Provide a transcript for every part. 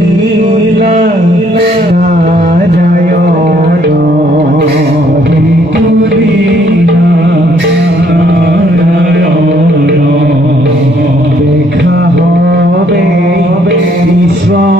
লীলা নাৰায়ণ হেতু লীলা নাৰায়ণ দেখা হবে ঈশ্বৰ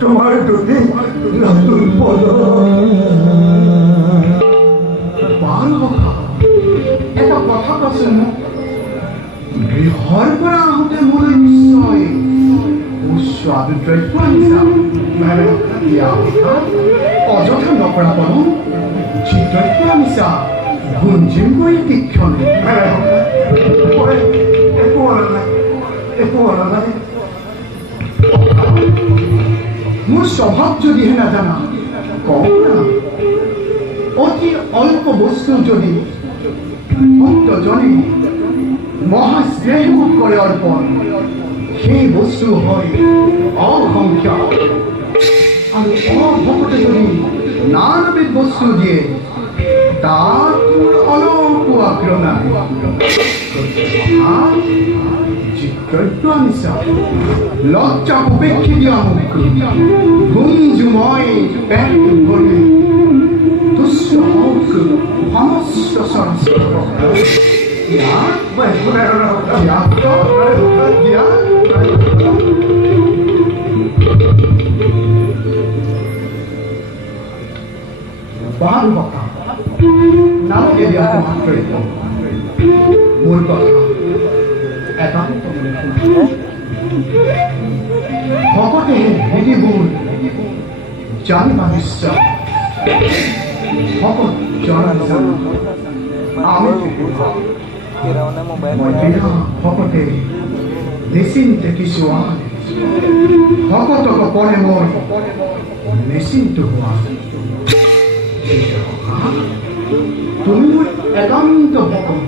তোমাৰ যদি নতুন এটা কথা কৈছে মোক গৃহৰ পৰা আহোঁতে মোৰ নিশ্চয় সুস্বাদু দ্ৰব্য আনিছা অযথা নকৰা পাৰোঁ যি দ্ৰব্য আনিছা গুঞ্জিম কৰি তীক্ষণ একো অনা নাই মোৰ স্বভাৱ যদিহে নাজানা কওঁ না অতি অল্প বস্তু যদি ভক্তজনে মহাস্নেহ কৰে অৰ্পণ সেই বস্তু হয় অসংখ্য আৰু অভকতে যদি নানাবিধ বস্তু দিয়ে তাত মোৰ অলপো আগ্ৰহ নাই দ্ৰব্য আনিছা লজ্জা উপেক্ষি দিয়া মোক গুঞ্জুময় পেট ভৰি তুষ্ট হওক সমস্ত চৰাচৰ বাৰু কথা নালাগে দিয়া মোৰ কথা একান্ত ভকতে হেৰিবোৰ জানিবা নিশ্চয় ভকত জনা আমি ভকতে নিশ্চিন্তে কিছু ভকতক পৰে মোৰ নিশ্চিন্ত হোৱা তুমি মোৰ একান্ত ভকত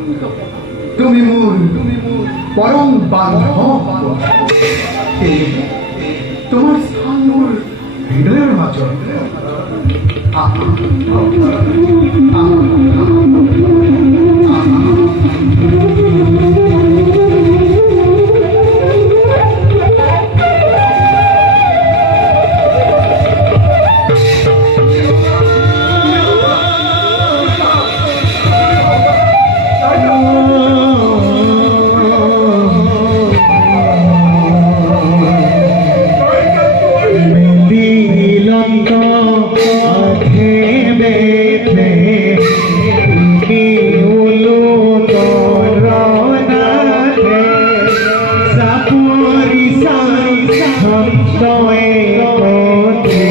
তুমি মোৰ পৰম বান্ধৱ তোমাৰ স্থান মোৰ হৃদয়ৰ মাজত। আহা, মিলিলত আধে বেঠে তুমি উলো তৰনাথে সাপুৰি সাই শব্দয়ে কত্ৰি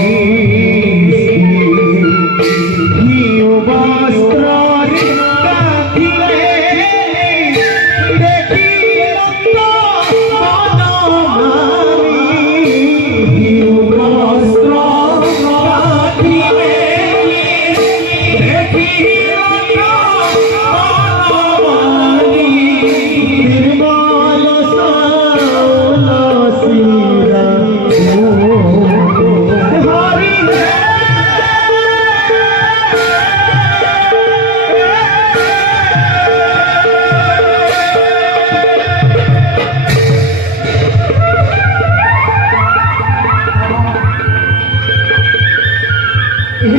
হিউ বস্ত্ৰৰ কাঠিলে দেখি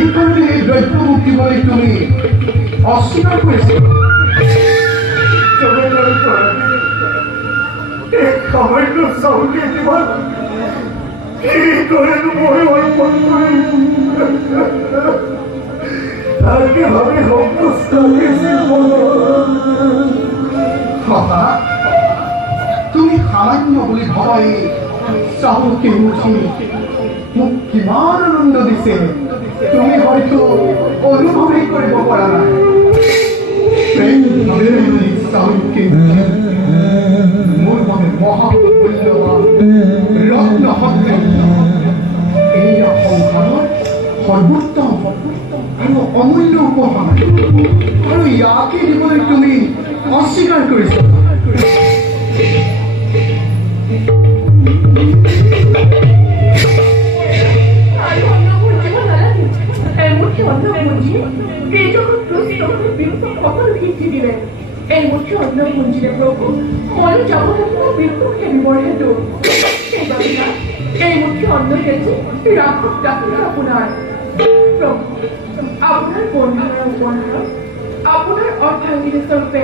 এইকাৰণে এই দ্ৰব্য মুক্তিবলৈ তুমি অস্বীকাৰ কৰিছা। সামান্য চাউলকে কিমান কি কৰে মই অৰ্পণ কৰিম তাকে ভাবি সন্তুষ্ট হৈছিল। সভা, তুমি সামান্য বুলি ভবা এই চাউলকে মুঠি মোক কিমান আনন্দ দিছে তুমি হয়তো অনুভৱেই কৰিব পৰা নাই। প্ৰেম ভাৱেৰে এই চাউলকে মুঠি মোৰ বাবে মহামূল্যৱান ৰত্ন সদৃশ। এইয়া সংসাৰৰ সৰ্বোত্তম আৰু অমূল্য উপহাৰ, আৰু ইয়াকে দিবলৈ তুমি অস্বীকাৰ কৰিছা। এই মুখ্য অন্য পুঞ্জিৰে প্ৰভু মই যাব লাগিব মৃত্যু খেলিবৰ হেতু। সেইবাবে এই মুখ্য অন্য হেতু ৰাখক ডাকিলে আপোনাৰ প্ৰভু, আপোনাৰ বন্ধুৰ উপহাৰত আপোনাৰ অৰ্ধাংগিনী স্বৰূপে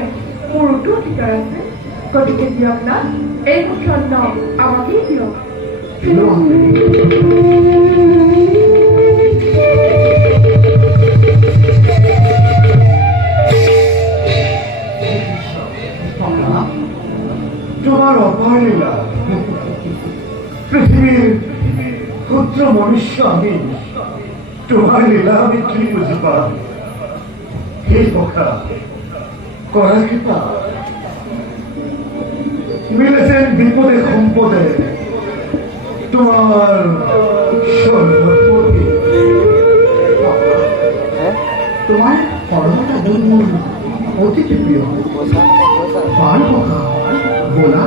মোৰ উত্তৰ অধিকাৰ আছে। গতিকে দিয়ক না এই মুখ্য অন্য আমাকেই দিয়ক। তোমাৰ অপাৰ লীলা। পৃথিৱীৰ ক্ষুদ্ৰ মনুষ্য আমি, তোমাৰ লীলা আমি কি বুজি পাম? সেই কথা কৰা কৃপা মিলে যেন বিপদে সম্পদে তোমাৰ সৰ্বত্মকে। তোমাৰ সৰলতা গুণ মোৰ অতিকে প্ৰিয়। বাৰ সখা, ব'লা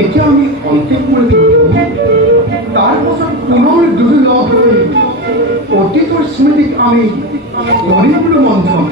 এতিয়া আমি অন্তিম পৰীক্ষা তাৰ পাছত পুনৰ দুই লগ হৈ অতীতৰ স্মৃতিক আমি কৰিবলৈ মন্থন।